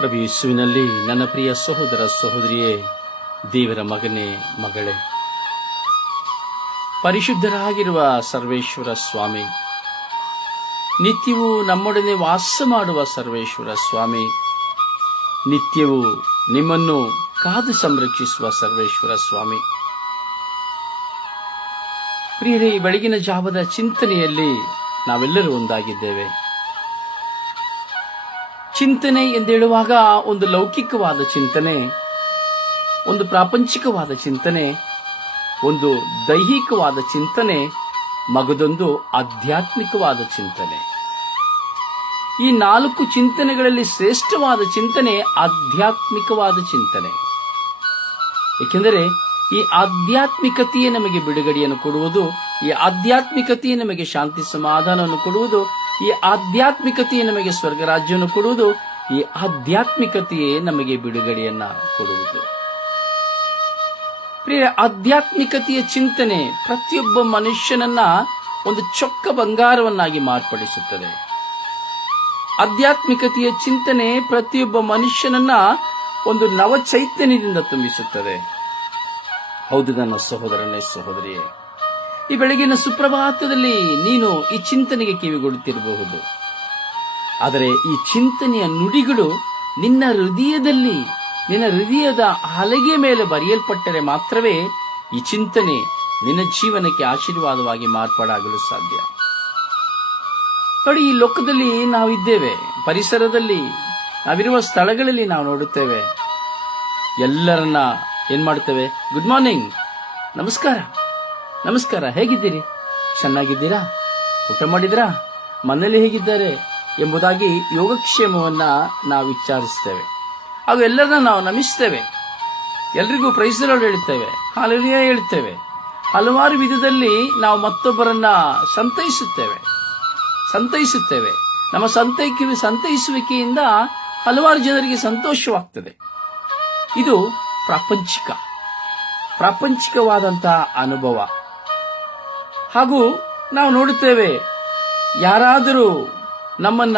ಪ್ರಭು ಯೇಸುವಿನಲ್ಲಿ ನನ್ನ ಪ್ರಿಯ ಸಹೋದರ ಸಹೋದರಿಯೇ, ದೇವರ ಮಗನೇ, ಮಗಳೇ. ಪರಿಶುದ್ಧರಾಗಿರುವ ಸರ್ವೇಶ್ವರ ಸ್ವಾಮಿ, ನಿತ್ಯವೂ ನಮ್ಮೊಡನೆ ವಾಸ ಮಾಡುವ ಸರ್ವೇಶ್ವರ ಸ್ವಾಮಿ, ನಿತ್ಯವೂ ನಿಮ್ಮನ್ನು ಕಾದು ಸಂರಕ್ಷಿಸುವ ಸರ್ವೇಶ್ವರ ಸ್ವಾಮಿ. ಪ್ರಿಯರೇ, ಈ ಬೆಳಗಿನ ಜಾವದ ಚಿಂತನೆಯಲ್ಲಿ ನಾವೆಲ್ಲರೂ ಒಂದಾಗಿದ್ದೇವೆ. ಚಿಂತನೆ ಎಂದೇಳುವಾಗ ಒಂದು ಲೌಕಿಕವಾದ ಚಿಂತನೆ, ಒಂದು ಪ್ರಾಪಂಚಿಕವಾದ ಚಿಂತನೆ, ಒಂದು ದೈಹಿಕವಾದ ಚಿಂತನೆ, ಮಗದೊಂದು ಆಧ್ಯಾತ್ಮಿಕವಾದ ಚಿಂತನೆ. ಈ ನಾಲ್ಕು ಚಿಂತನೆಗಳಲ್ಲಿ ಶ್ರೇಷ್ಠವಾದ ಚಿಂತನೆ ಆಧ್ಯಾತ್ಮಿಕವಾದ ಚಿಂತನೆ. ಏಕೆಂದರೆ ಈ ಆಧ್ಯಾತ್ಮಿಕತೆಯೇ ನಮಗೆ ಬಿಡುಗಡೆಯನ್ನು ಕೊಡುವುದು, ಈ ಆಧ್ಯಾತ್ಮಿಕತೆಯೇ ನಮಗೆ ಶಾಂತಿ ಸಮಾಧಾನವನ್ನು ಕೊಡುವುದು ಈ ಆಧ್ಯಾತ್ಮಿಕತೆಯೇ ನಮಗೆ ಸ್ವರ್ಗ ರಾಜ್ಯವನ್ನು ಕೊಡುವುದು, ಈ ಆಧ್ಯಾತ್ಮಿಕತೆಯೇ ನಮಗೆ ಬಿಡುಗಡೆಯನ್ನ ಕೊಡುವುದು. ಪ್ರಿಯ, ಆಧ್ಯಾತ್ಮಿಕತೆಯ ಚಿಂತನೆ ಪ್ರತಿಯೊಬ್ಬ ಮನುಷ್ಯನನ್ನ ಒಂದು ಚೊಕ್ಕ ಬಂಗಾರವನ್ನಾಗಿ ಮಾರ್ಪಡಿಸುತ್ತದೆ. ಆಧ್ಯಾತ್ಮಿಕತೆಯ ಚಿಂತನೆ ಪ್ರತಿಯೊಬ್ಬ ಮನುಷ್ಯನನ್ನ ಒಂದು ನವ ಚೈತನ್ಯದಿಂದ ತುಂಬಿಸುತ್ತದೆ. ಹೌದು ನನ್ನ ಸಹೋದರನೇ, ಸಹೋದರಿಯೇ ಈ ಬೆಳಗಿನ ಸುಪ್ರಭಾತದಲ್ಲಿ ನೀನು ಈ ಚಿಂತನೆಗೆ ಕಿವಿಗೊಡುತ್ತಿರಬಹುದು. ಆದರೆ ಈ ಚಿಂತನೆಯ ನುಡಿಗಳು ನಿನ್ನ ಹೃದಯದಲ್ಲಿ, ನಿನ್ನ ಹೃದಯದ ಹಲಗೆ ಮೇಲೆ ಬರೆಯಲ್ಪಟ್ಟರೆ ಮಾತ್ರವೇ ಈ ಚಿಂತನೆ ನಿನ್ನ ಜೀವನಕ್ಕೆ ಆಶೀರ್ವಾದವಾಗಿ ಮಾರ್ಪಾಡಾಗಲು ಸಾಧ್ಯ. ನೋಡಿ, ಈ ಲೋಕದಲ್ಲಿ ನಾವಿದ್ದೇವೆ ಪರಿಸರದಲ್ಲಿ, ನಾವಿರುವ ಸ್ಥಳಗಳಲ್ಲಿ ನಾವು ನೋಡುತ್ತೇವೆ. ಎಲ್ಲರನ್ನ ಏನ್ ಮಾಡ್ತೇವೆ ಗುಡ್ ಮಾರ್ನಿಂಗ್ ನಮಸ್ಕಾರ. ನಮಸ್ಕಾರ, ಹೇಗಿದ್ದೀರಿ? ಚೆನ್ನಾಗಿದ್ದೀರಾ? ಊಟ ಮಾಡಿದ್ರಾ? ಮನೆಯಲ್ಲಿ ಹೇಗಿದ್ದಾರೆ ಎಂಬುದಾಗಿ ಯೋಗಕ್ಷೇಮವನ್ನ ನಾವು ವಿಚಾರಿಸ್ತೇವೆ. ಹಾಗೂ ಎಲ್ಲರನ್ನ ನಾವು ನಮಿಸ್ತೇವೆ. ಎಲ್ರಿಗೂ ಪ್ರೈಸಲೋಡು ಹೇಳುತ್ತೇವೆ ಹಾಲಿಯ ಹೇಳ್ತೇವೆ. ಹಲವಾರು ವಿಧದಲ್ಲಿ ನಾವು ಮತ್ತೊಬ್ಬರನ್ನ ಸಂತೈಸುತ್ತೇವೆ. ಸಂತೈಸುತ್ತೇವೆ. ನಮ್ಮ ಸಂತೈಕೆ, ಸಂತೈಸುವಿಕೆಯಿಂದ ಹಲವಾರು ಜನರಿಗೆ ಸಂತೋಷವಾಗ್ತದೆ. ಇದು ಪ್ರಾಪಂಚಿಕ. ಪ್ರಾಪಂಚಿಕವಾದಂತಹ ಅನುಭವ. ಹಾಗೂ ನಾವು ನೋಡುತ್ತೇವೆ, ಯಾರಾದರೂ ನಮ್ಮನ್ನ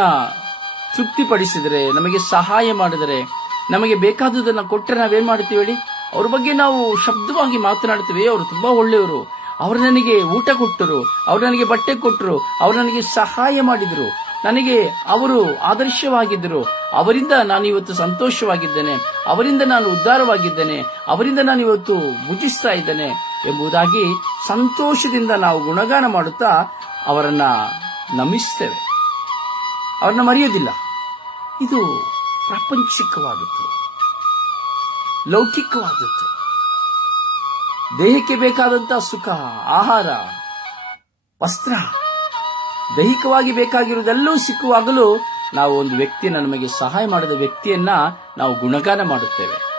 ತೃಪ್ತಿಪಡಿಸಿದರೆ, ನಮಗೆ ಸಹಾಯ ಮಾಡಿದರೆ, ನಮಗೆ ಬೇಕಾದುದನ್ನು ಕೊಟ್ಟರೆ ನಾವೇನ್ ಮಾಡ್ತೀವಿ ಹೇಳಿ? ಅವ್ರ ಬಗ್ಗೆ ನಾವು ಶಬ್ದವಾಗಿ ಮಾತನಾಡ್ತೀವಿ ಅವರು ತುಂಬಾ ಒಳ್ಳೆಯವರು. ಅವರು ನನಗೆ ಊಟ ಕೊಟ್ಟರು, ಅವರು ನನಗೆ ಬಟ್ಟೆ ಕೊಟ್ಟರು, ಅವರು ನನಗೆ ಸಹಾಯ ಮಾಡಿದರು. ನನಗೆ ಅವರು ಆದರ್ಶವಾಗಿದ್ದರು. ಅವರಿಂದ ನಾನು ಇವತ್ತು ಸಂತೋಷವಾಗಿದ್ದೇನೆ. ಅವರಿಂದ ನಾನು ಉದ್ಧಾರವಾಗಿದ್ದೇನೆ. ಅವರಿಂದ ನಾನು ಇವತ್ತು ಮುಜಿಸ್ತಾ ಇದ್ದೇನೆ. ಎಂಬುದಾಗಿ ಸಂತೋಷದಿಂದ ನಾವು ಗುಣಗಾನ ಮಾಡುತ್ತಾ ಅವರನ್ನ ನಮಿಸ್ತೇವೆ ಅವರನ್ನ ಮರೆಯೋದಿಲ್ಲ ಇದು ಪ್ರಾಪಂಚಿಕವಾದದ್ದು. ಲೌಕಿಕವಾದದ್ದು. ದೇಹಕ್ಕೆ ಬೇಕಾದಂತಹ ಸುಖ, ಆಹಾರ, ವಸ್ತ್ರ, ದೈಹಿಕವಾಗಿ ಬೇಕಾಗಿರುವುದೆಲ್ಲೂ ಸಿಕ್ಕುವಾಗಲೂ ನಾವು ಒಂದು ವ್ಯಕ್ತಿಯನ್ನು ನಮಗೆ ಸಹಾಯ ಮಾಡಿದ ವ್ಯಕ್ತಿಯನ್ನ ನಾವು ಗುಣಗಾನ ಮಾಡುತ್ತೇವೆ.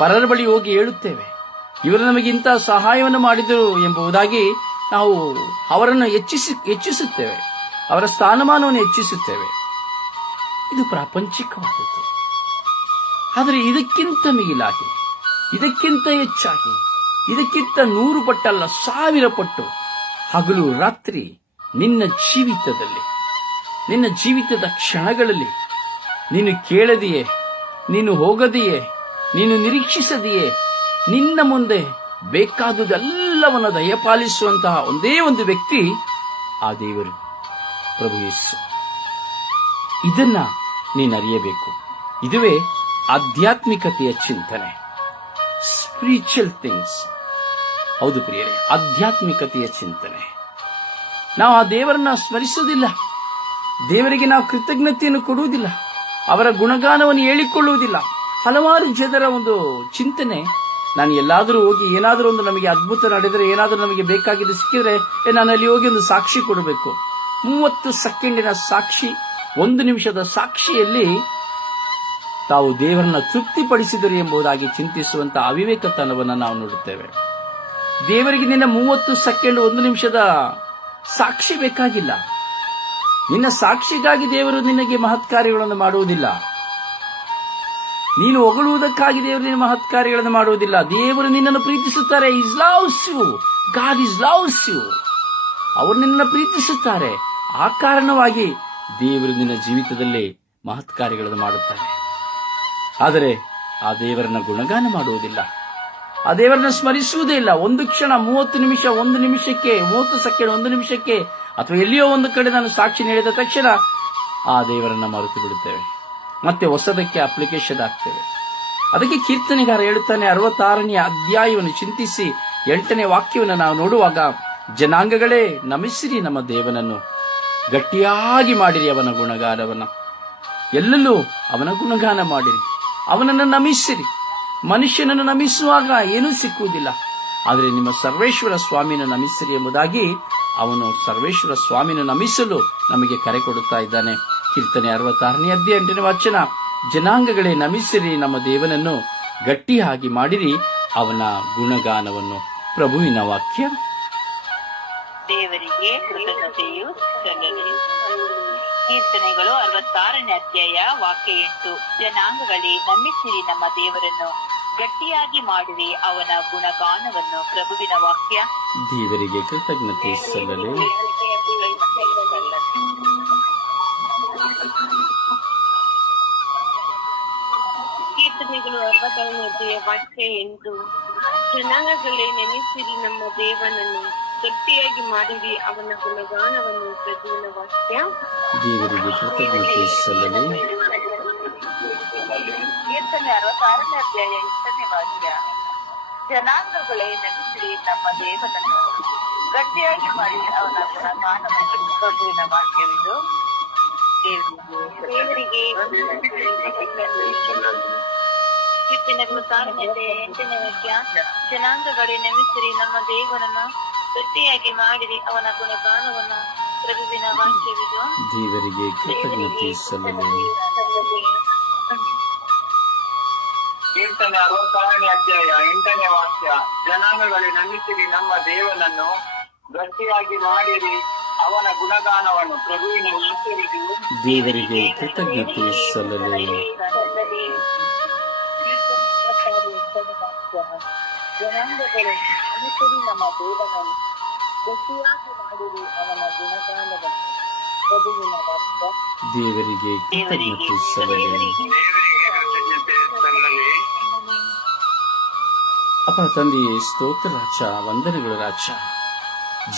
ಪರರ ಬಳಿ ಹೋಗಿ ಹೇಳುತ್ತೇವೆ ಇವರು ನಮಗೆ ಇಂತಹ ಸಹಾಯವನ್ನು ಮಾಡಿದರು ಎಂಬುದಾಗಿ ನಾವು ಅವರನ್ನು ಹೆಚ್ಚಿಸಿ, ಹೆಚ್ಚಿಸುತ್ತೇವೆ. ಅವರ ಸ್ಥಾನಮಾನವನ್ನು ಹೆಚ್ಚಿಸುತ್ತೇವೆ. ಇದು ಪ್ರಾಪಂಚಿಕವಾದದ್ದು. ಆದರೆ ಇದಕ್ಕಿಂತ ಮಿಗಿಲಾಗಿ, ಇದಕ್ಕಿಂತ ಹೆಚ್ಚಾಗಿ, ಇದಕ್ಕಿಂತ ನೂರು ಪಟ್ಟಲ್ಲ, ಸಾವಿರ ಪಟ್ಟು ಹಗಲು ರಾತ್ರಿ ನಿನ್ನ ಜೀವಿತದಲ್ಲಿ, ನಿನ್ನ ಜೀವಿತದ ಕ್ಷಣಗಳಲ್ಲಿ ನೀನು ಕೇಳದೆಯೇ, ನೀನು ಹೋಗದೆಯೇ, ನೀನು ನಿರೀಕ್ಷಿಸದೆಯೇ ನಿನ್ನ ಮುಂದೆ ಬೇಕಾದುದೆಲ್ಲವನ್ನು ದಯಪಾಲಿಸುವಂತಹ ಒಂದೇ ಒಂದು ವ್ಯಕ್ತಿ ಆ ದೇವರು, ಪ್ರಭು ಯೇಸು. ಇದನ್ನ ನೀನು ಅರಿಯಬೇಕು ಇದುವೇ ಆಧ್ಯಾತ್ಮಿಕತೆಯ ಚಿಂತನೆ. ಸ್ಪಿರಿಚುವಲ್ ಥಿಂಗ್ಸ್ ಹೌದು ಪ್ರಿಯರೇ, ಆಧ್ಯಾತ್ಮಿಕತೆಯ ಚಿಂತನೆ. ನಾವು ಆ ದೇವರನ್ನ ಸ್ಮರಿಸುವುದಿಲ್ಲ. ದೇವರಿಗೆ ನಾವು ಕೃತಜ್ಞತೆಯನ್ನು ಕೊಡುವುದಿಲ್ಲ. ಅವರ ಗುಣಗಾನವನ್ನು ಹೇಳಿಕೊಳ್ಳುವುದಿಲ್ಲ. ಹಲವಾರು ಜನರ ಒಂದು ಚಿಂತನೆ ನಾನು ಎಲ್ಲಾದರೂ ಹೋಗಿ ಏನಾದರೂ ಒಂದು ನಮಗೆ ಅದ್ಭುತ ನಡೆದರೆ, ಏನಾದರೂ ನಮಗೆ ಬೇಕಾಗಿದ್ದು ಸಿಕ್ಕಿದ್ರೆ ನಾನು ಅಲ್ಲಿ ಹೋಗಿ ಒಂದು ಸಾಕ್ಷಿ ಕೊಡಬೇಕು. ಮೂವತ್ತು ಸೆಕೆಂಡಿನ ಸಾಕ್ಷಿ, ಒಂದು ನಿಮಿಷದ ಸಾಕ್ಷಿಯಲ್ಲಿ ತಾವು ದೇವರನ್ನ ತೃಪ್ತಿಪಡಿಸಿದರು ಎಂಬುದಾಗಿ ಚಿಂತಿಸುವಂತಹ ಅವಿವೇಕತನವನ್ನು ನಾವು ನೋಡುತ್ತೇವೆ. ದೇವರಿಗೆ ನಿನ್ನ ಮೂವತ್ತು ಸೆಕೆಂಡ್, ಒಂದು ನಿಮಿಷದ ಸಾಕ್ಷಿ ಬೇಕಾಗಿಲ್ಲ. ನಿನ್ನ ಸಾಕ್ಷಿಗಾಗಿ ದೇವರು ನಿನಗೆ ಮಹತ್ಕಾರ್ಯಗಳನ್ನು ಮಾಡುವುದಿಲ್ಲ. ನೀನು ಹೊಗಳುವುದಕ್ಕಾಗಿ ದೇವರು ನಿನ್ನ ಮಹತ್ ಕಾರ್ಯಗಳನ್ನು ಮಾಡುವುದಿಲ್ಲ. ದೇವರು ನಿನ್ನನ್ನು ಪ್ರೀತಿಸುತ್ತಾರೆ. Is loves you God is loves you ಅವರು ನಿನ್ನನ್ನು ಪ್ರೀತಿಸುತ್ತಾರೆ. ಆ ಕಾರಣವಾಗಿ ದೇವರು ನಿನ್ನ ಜೀವಿತದಲ್ಲಿ ಮಹತ್ ಕಾರ್ಯಗಳನ್ನು ಮಾಡುತ್ತಾರೆ. ಆದರೆ ಆ ದೇವರನ್ನ ಗುಣಗಾನ ಮಾಡುವುದಿಲ್ಲ. ಆ ದೇವರನ್ನ ಸ್ಮರಿಸುವುದೇ ಇಲ್ಲ. ಒಂದು ಕ್ಷಣ, ಮೂವತ್ತು ನಿಮಿಷ, ಒಂದು ನಿಮಿಷಕ್ಕೆ, ಮೂವತ್ತು ಸೆಕೆಂಡ್, ಒಂದು ನಿಮಿಷಕ್ಕೆ, ಅಥವಾ ಎಲ್ಲಿಯೋ ಒಂದು ಕಡೆ ನಾನು ಸಾಕ್ಷಿ ನೀಡಿದ ತಕ್ಷಣ ಆ ದೇವರನ್ನ ಮರೆತು ಬಿಡುತ್ತೇವೆ. ಮತ್ತೆ ಹೊಸದಕ್ಕೆ ಅಪ್ಲಿಕೇಶನ್ ಆಗ್ತೇವೆ ಅದಕ್ಕೆ ಕೀರ್ತನೆಗಾರ ಹೇಳುತ್ತಾನೆ ಅರವತ್ತಾರನೆಯ ಅಧ್ಯಾಯವನ್ನು ಚಿಂತಿಸಿ ಎಂಟನೇ ವಾಕ್ಯವನ್ನು ನಾವು ನೋಡುವಾಗ, ಜನಾಂಗಗಳೇ, ನಮಿಸಿರಿ ನಮ್ಮ ದೇವನನ್ನು. ಗಟ್ಟಿಯಾಗಿ ಮಾಡಿರಿ ಅವನ ಗುಣಗಾನವನ್ನ ಎಲ್ಲೆಲ್ಲೂ ಅವನ ಗುಣಗಾನ ಮಾಡಿರಿ. ಅವನನ್ನು ನಮಿಸಿರಿ. ಮನುಷ್ಯನನ್ನು ನಮಿಸುವಾಗ ಏನೂ ಸಿಕ್ಕುವುದಿಲ್ಲ. ಆದರೆ ನಿಮ್ಮ ಸರ್ವೇಶ್ವರ ಸ್ವಾಮಿನ ನಮಿಸಿರಿ ಎಂಬುದಾಗಿ ಅವನು ಸರ್ವೇಶ್ವರ ಸ್ವಾಮಿನ ನಮಿಸಲು ನಮಗೆ ಕರೆ ಕೊಡುತ್ತಾ ಇದ್ದಾನೆ. ಕೀರ್ತನೆ ಅರವತ್ತಾರನೇ ಅಧ್ಯಾಯ ಎಂಟನೇ ವಚನ. ಜನಾಂಗಗಳೇ ನಮಿಸಿರಿ ನಮ್ಮ ದೇವನನ್ನು. ಗಟ್ಟಿಯಾಗಿ ಮಾಡಿರಿ ಅವನ ಗುಣಗಾನವನ್ನು. ಪ್ರಭುವಿನ ವಾಕ್ಯ. ದೇವರಿಗೆ ಕೃತಜ್ಞತೆಯು ಕೀರ್ತನೆಗಳು ಅರವತ್ತಾರನೇ ಅಧ್ಯಾಯ ವಾಕ್ಯ ಎಂಟು. ಜನಾಂಗಗಳೇ ನಮಿಸಿರಿ ನಮ್ಮ ದೇವರನ್ನು. ಗಟ್ಟಿಯಾಗಿ ಮಾಡಿರಿ ಅವನ ಗುಣಗಾನವನ್ನು. ಪ್ರಭುವಿನ ವಾಕ್ಯ. ದೇವರಿಗೆ ಕೃತಜ್ಞತೆ ಸಲ್ಲಲಿ. ಅಧ್ಯಾಯ ವಾಕ್ಯ ಎಂಟು ಜನಾಂಗಗಳೇ ನೆನೆಸಿರಿ ನಮ್ಮ ದೇವನನ್ನು. ಗಟ್ಟಿಯಾಗಿ ಮಾಡಿರಿ ಅವನ ಗುಣಗಾನವನ್ನು ಪ್ರಭುವಿನ ವಾಕ್ಯ ದೇವರಿಗೆ ಕೃತಜ್ಞತೆ ಸಲ್ಲಲಿ. ಕೀರ್ತನೆ ಅರವತ್ತಾರನೇ ಅಧ್ಯಾಯ ವಾಕ್ಯ. ಜನಾಂಗಗಳೇ ನೆನೆಸಿರಿ ನಮ್ಮ ದೇವನನ್ನು. ಗಟ್ಟಿಯಾಗಿ ಮಾಡಿ ಅವನ ಗುಣಗಾನವನ್ನು ಪ್ರಭುವಿನ ವಾಕ್ಯವಿದು ದೇವರಿಗೆ ಕೀರ್ತನೆಗಳು ತಾರನೇ ಅಧ್ಯಾಯ ಎಂಟನೇ ವಾಕ್ಯ ಜನಾಂಗಗಳೇ ನೆನೆಸಿರಿ ನಮ್ಮ ದೇವರನ್ನು ಗಟ್ಟಿಯಾಗಿ ಮಾಡಿರಿ ಅವನ ಗುಣಗಾನವನ್ನು ಪ್ರಭುವಿನ ವಾಕ್ಯವಿದು. ದೇವರಿಗೆ ಕೃತಜ್ಞತೆ ಸಲ್ಲಲಿ ಕೀರ್ತನೆ ಅರವತ್ತಾರನೇ ಅಧ್ಯಾಯ ಎಂಟನೇ ವಾಕ್ಯ. ಜನಾಂಗಗಳೇ ನಂಬಿಸಿರಿ ನಮ್ಮ ದೇವನನ್ನು ಗಟ್ಟಿಯಾಗಿ ಮಾಡಿರಿ ಅವನ ಗುಣಗಾನವನ್ನು ಪ್ರಭುವಿನ ವಾಕ್ಯವಿದು. ದೇವರಿಗೆ ಕೃತಜ್ಞತೆ ಸಲ್ಲಲಿ ಜನಾಂಗಗಳು ಅನುಸರಿ ನಮ್ಮ ದೇವನನ್ನು ಗಟ್ಟಿಯಾಗಿ ಮಾಡಿರಿ ಅವನ ಗುಣಗಾನವನ್ನು ಪ್ರಭುವಿನ ವಾಕ್ಯ ದೇವರಿಗೆ ಕೃತಜ್ಞತೆ ಸಲ್ಲಲಿ ದೇವರಿಗೆ ಕೃತಜ್ಞತೆ ಸಲ್ಲಲಿ ಅಪ್ಪ ತಂದೆಯೇ ಸ್ತೋತ್ರ ರಾಜ ವಂದನೆಗಳು ರಾಜ.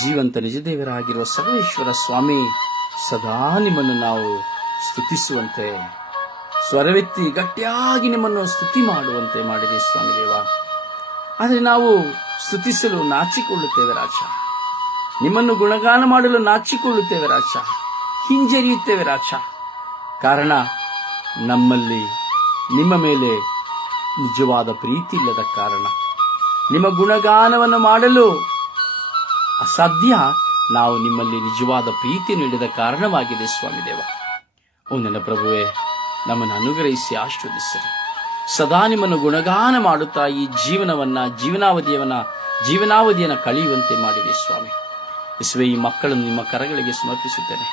ಜೀವಂತ ನಿಜದೇವರಾಗಿರುವ ಸರ್ವೇಶ್ವರ ಸ್ವಾಮಿ ಸದಾ ನಿಮ್ಮನ್ನು ನಾವು ಸ್ತುತಿಸುವಂತೆ. ಸ್ವರವೆತ್ತಿ ಗಟ್ಟಿಯಾಗಿ ನಿಮ್ಮನ್ನು ಸ್ತುತಿ ಮಾಡುವಂತೆ ಮಾಡಿದೆ ಸ್ವಾಮಿ ದೇವ ಆದರೆ ನಾವು ಸ್ತುತಿಸಲು ನಾಚಿಕೊಳ್ಳುತ್ತೇವೆ ರಾಜ. ನಿಮ್ಮನ್ನು ಗುಣಗಾನ ಮಾಡಲು ನಾಚಿಕೊಳ್ಳುತ್ತೇವೆ ರಾಜ. ಹಿಂಜರಿಯುತ್ತೇವೆ ರಾಜ. ಕಾರಣ, ನಮ್ಮಲ್ಲಿ ನಿಮ್ಮ ಮೇಲೆ ನಿಜವಾದ ಪ್ರೀತಿ ಇಲ್ಲದ ಕಾರಣ. ನಿಮ್ಮ ಗುಣಗಾನವನ್ನು ಮಾಡಲು ಅಸಾಧ್ಯ ನಾವು ನಿಮ್ಮಲ್ಲಿ ನಿಜವಾದ ಪ್ರೀತಿ ನೀಡಿದ ಕಾರಣವಾಗಿದೆ ಸ್ವಾಮಿ ದೇವ ಓ ನನ್ನ ಪ್ರಭುವೆ ನಮ್ಮನ್ನು ಅನುಗ್ರಹಿಸಿ ಆಶೀರ್ವದಿಸಿರಿ. ಸದಾ ನಿಮ್ಮನ್ನು ಗುಣಗಾನ ಮಾಡುತ್ತಾ ಈ ಜೀವನವನ್ನ, ಜೀವನಾವಧಿಯವನ್ನ, ಜೀವನಾವಧಿಯನ್ನು ಕಳೆಯುವಂತೆ ಮಾಡಿದೆ ಸ್ವಾಮಿ. ಇಸುವೆ ಈ ಮಕ್ಕಳನ್ನು ನಿಮ್ಮ ಕರಗಳಿಗೆ ಸಮರ್ಪಿಸುತ್ತೇನೆ.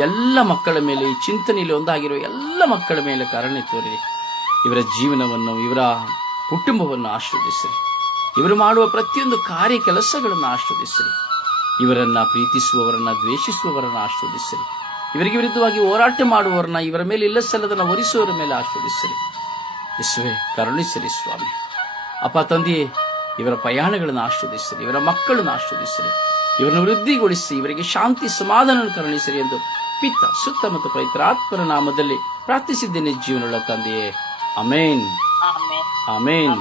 ಎಲ್ಲ ಮಕ್ಕಳ ಮೇಲೆ, ಈ ಚಿಂತನೆಯಲ್ಲಿ ಒಂದಾಗಿರುವ ಎಲ್ಲ ಮಕ್ಕಳ ಮೇಲೆ ಕರುಣೆ ತೋರಿ ಇವರ ಜೀವನವನ್ನು, ಇವರ ಕುಟುಂಬವನ್ನು ಆಶೀರ್ವದಿಸಿರಿ. ಇವರು ಮಾಡುವ ಪ್ರತಿಯೊಂದು ಕಾರ್ಯ ಕೆಲಸಗಳನ್ನು ಆಶೀರ್ವದಿಸಿರಿ. ಇವರನ್ನ ಪ್ರೀತಿಸುವವರನ್ನ, ದ್ವೇಷಿಸುವವರನ್ನು ಆಶೀರ್ವದಿಸಿರಿ. ಇವರಿಗೆ ವಿರುದ್ಧವಾಗಿ ಹೋರಾಟ ಮಾಡುವವರನ್ನ ಇವರ ಮೇಲೆ ಇಲ್ಲ ಸಲ್ಲದನ್ನ ಒರಿಸುವವರ ಮೇಲೆ ಆಶೀರ್ವದಿಸಿರಿ. ಯೇಸುವೆ ಕರುಣಿಸಿರಿ ಸ್ವಾಮಿ. ಅಪ್ಪ ತಂದೆಯೇ ಇವರ ಪ್ರಯಾಣಗಳನ್ನು ಆಶೀರ್ವದಿಸಿರಿ ಇವರ ಮಕ್ಕಳನ್ನು ಆಶೀರ್ವದಿಸಿರಿ. ಇವರನ್ನು ವೃದ್ಧಿಗೊಳಿಸಿ ಇವರಿಗೆ ಶಾಂತಿ ಸಮಾಧಾನ ಕರುಣಿಸಿರಿ ಎಂದು ಪಿತ್ತ ಸುತ್ತ ಮತ್ತು ಪವಿತ್ರ ಆತ್ಮರ ನಾಮದಲ್ಲಿ ಪ್ರಾರ್ಥಿಸಿದ್ದೇನೆ ಜೀವನಗಳ ತಂದೆಯೇ. Amen amen